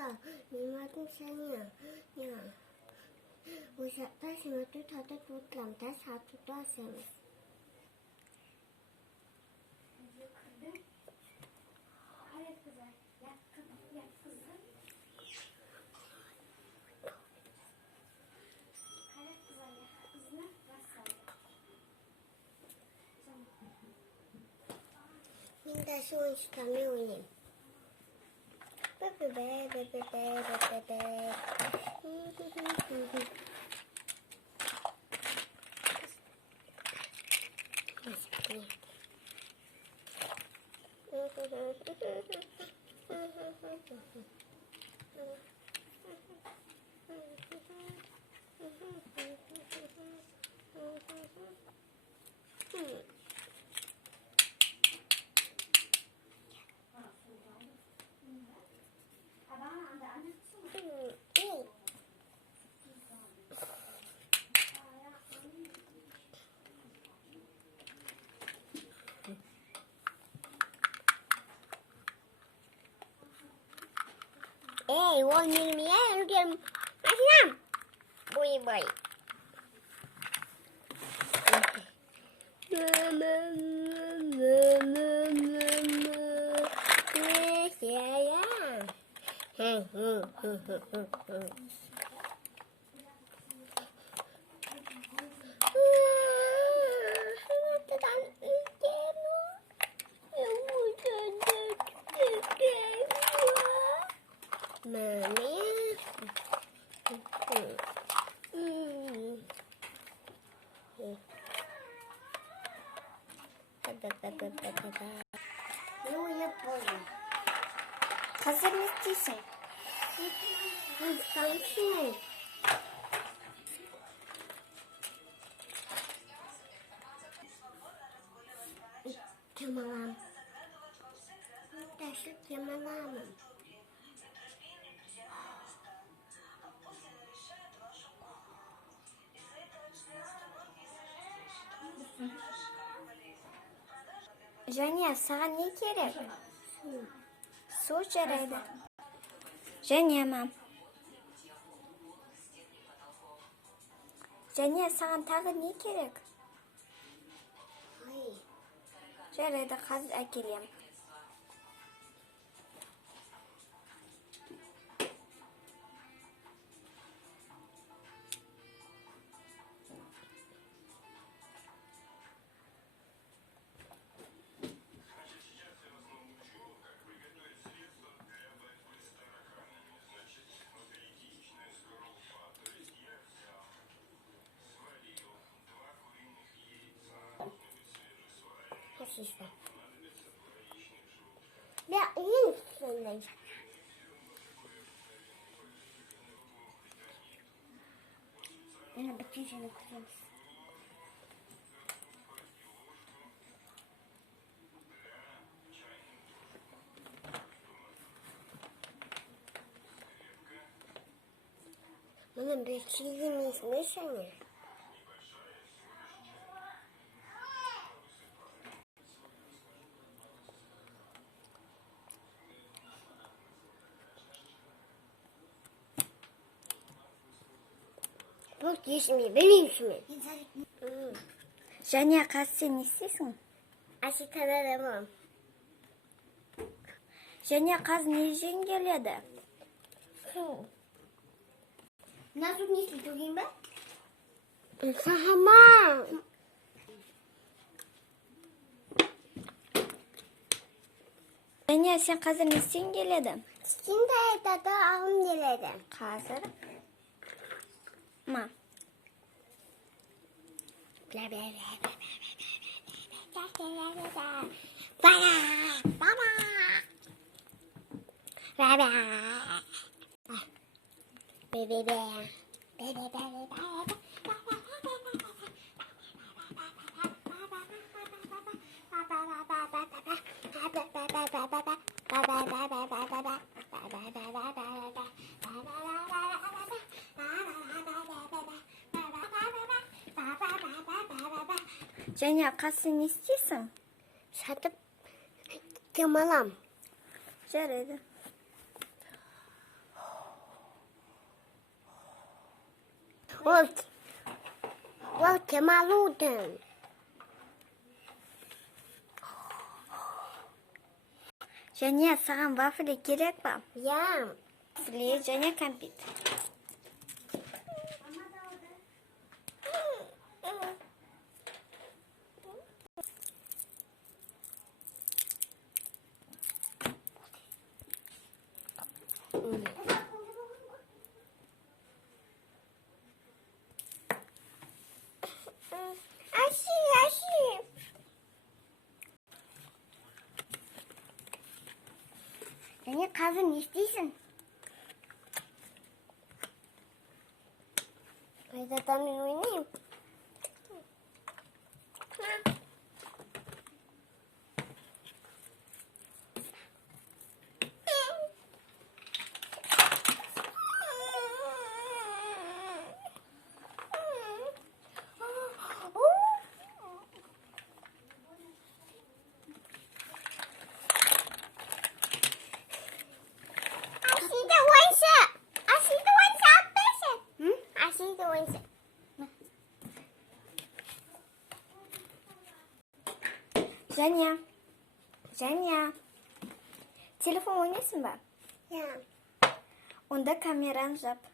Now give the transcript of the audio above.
да, менің атым Сәния. Осы тас еметі татып отырам, тас атуды асамыз. Мен дәші ойыншықтармен ойнайым. Ey, oynuyorum ya, oynuyorum. Başlam. Boy boy. Ne yapalım? Hazır mısın? Tamam. Tamam. Taşı tamam. Женя, саған не керек? Су жарайды. Женя, мам. Женя, саған тағы не керек? Жарайды, қазір әкелем. Я единственный. Я почти не купил. Мама, почти не смешанный. Вот есіме, білмеймін. Женя, қазір сен не істейсің? Аситанада болам. Женя, қазір не жең келеді? Мына су не істейді төгейін ба? Сахама. Женя, сен қазір не істейін келеді? Кішкентай тата алғым келеді. Қазір? Ма? Женя, қазір сен не істейсің? Сатып демалам. Жарайды. Вот Kemaludin. Және саған вафли керек па? Я. Вафли және кәмпит. Аси. Және қазір не істейсің? Айдадамен ойнайым. Және, телефон ойнайсың ба? Я. Онда камераны жап.